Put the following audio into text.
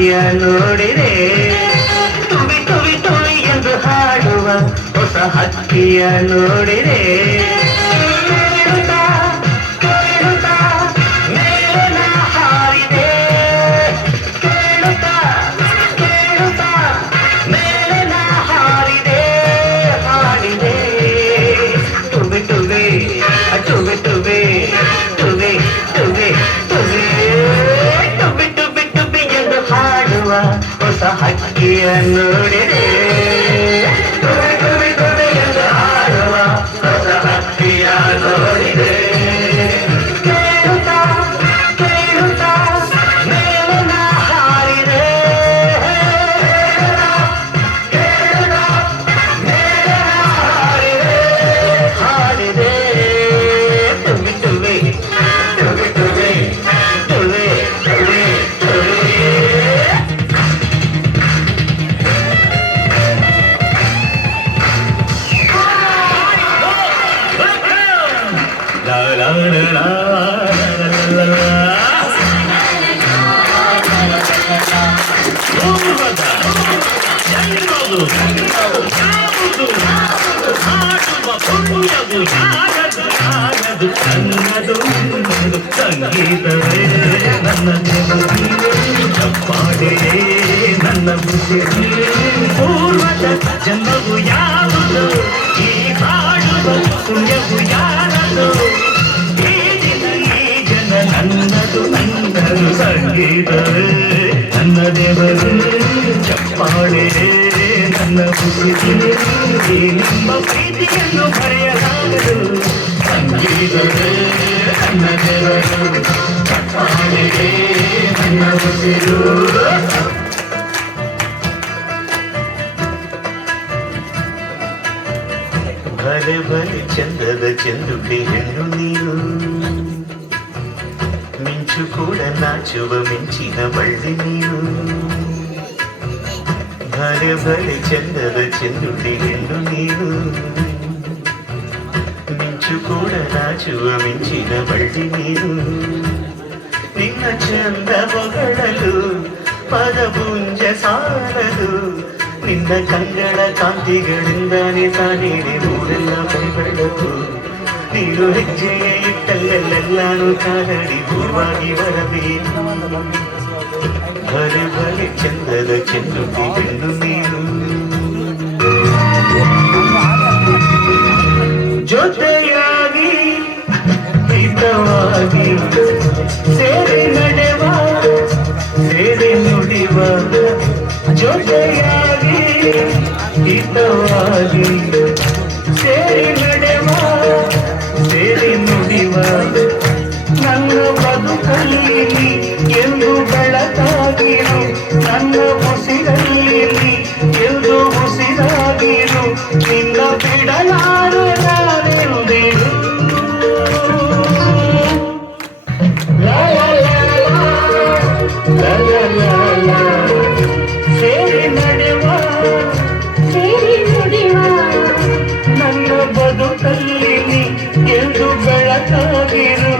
ಹಕ್ಕಿಯ ನೋಡಿದೆ ತುವಿ ತುವಿ ತುವಿ ಎಂದು ಹಾಡುವ ಹೊಸ ಹಕ್ಕಿಯ ನೋಡಿದೆ ಹೊಸ ಹಕ್ಕಿಯ ನೋಡಿದೆ ತುವೆ ತುವೆ ತುವೆ ಎಂದು ಹಾಡುವ ಹೊಸ ಹಕ್ಕಿಯ ನೋಡಿದೆ ಕೇಳುತ್ತಾ ಕೇಳುತ್ತಾ ಮೇಲಿನ ಹಾರಿದೆ ಕೇಳುತ್ತಾ ಮೇಲಿನ ಹಾಡಿದೆ ತುವೆ ತುವೆ ತುವೆ ತುವೆ ತುವೆ ತುವೆ ಸಂಗೀತವೇ ನನ್ನ ಚಪ್ಪಾಡೆ ನನ್ನ ಬುದ್ಧಿ ಪೂರ್ವದ ಜನ್ಮವು ಯಾವುದು ಈ ಹಾಡುವ ಪುಣ್ಯವು ಯಾರದು ಈ ಜನ ನನ್ನದು ನನ್ನದು ಸಂಗೀತವೇ ನನ್ನ ದೇವರು ಚಪ್ಪಾಳೆ ನನ್ನ ಬುದ್ಧಿ ನಿಮ್ಮ ಪ್ರೀತಿಯನ್ನು ಬರೆಯಲಾಗದು ಸಂಗೀತವೇ ನನ್ನ ದೇವರು ಚಪ್ಪಾಳೆ ನನ್ನ ಉಸಿರು ಭಲೆ ಭಲೆ ಚಂದದ ಚೆಂದುಕೆ ಹೆಣ್ಣು ನೀನು ಮಿಂಚು ಕೂಡ ನಾಚುವ ಮಿಂಚಿನ ಬಳ್ಳಿ ನೀನು ಭಲೆ ಭಲೆ ಚಂದದ ಚೆಂದುಕೆ ಹೆಣ್ಣು ನೀನು ಮಿಂಚು ಕೂಡ ನಾಚುವ ಮಿಂಚಿನ ಬಳ್ಳಿ ನೀನು ನಿನ್ನ ಚಂದ ಹೊಗಳಲು ಪದಪುಂಜ ಸಾರದು ನಿನ್ನ ಕಂಗಳ ಕಾಂತಿಗಳಿಂದಾನೇ ತಾನೇನೆ ಊರೆಲ್ಲ ಕೈಬೆಳಕು ನೀನು ಹೆಜ್ಜೆಯ ಇಟ್ಟಲ್ಲೆಲ್ಲಾನು ಕಾಲಡಿ ಪೂರ್ವಾಗಿ ಬರಬೇಕು ಭಲೆ ಭಲೆ ಚಂದದ ಚೆಂದುಟಿ ಹೆಣ್ಣು ನೀನು ಜೊತೆಯಾಗಿ ಹಿತವಾಗಿ ಸೇರಿ ನಡೆವ ಸೇರಿ ನುಡಿವ ಜೊತೆಯಾಗಿ ಹಿತವಾಗಿ ಸೇರಿ ನಡೆವ ಸೇರಿ ನುಡಿವ ನನ್ನ ಬದುಕಲ್ಲಿ ಎಂದು ಬೆಳಕಾಗಿರು ನನ್ನ ಉಸಿರಲ್ಲಿ ಎಂದು ಉಸಿರಾಗಿರು ನಿನ್ನ ಬಿಡಲಾರು ನಾನೆಂದಿರು ಸೇರಿ ನಡೆವ ಸೇರಿ ನುಡಿವ ನನ್ನ ಬದುಕಲ್ಲಿ ಎಂದು ಬೆಳಕಾಗಿರು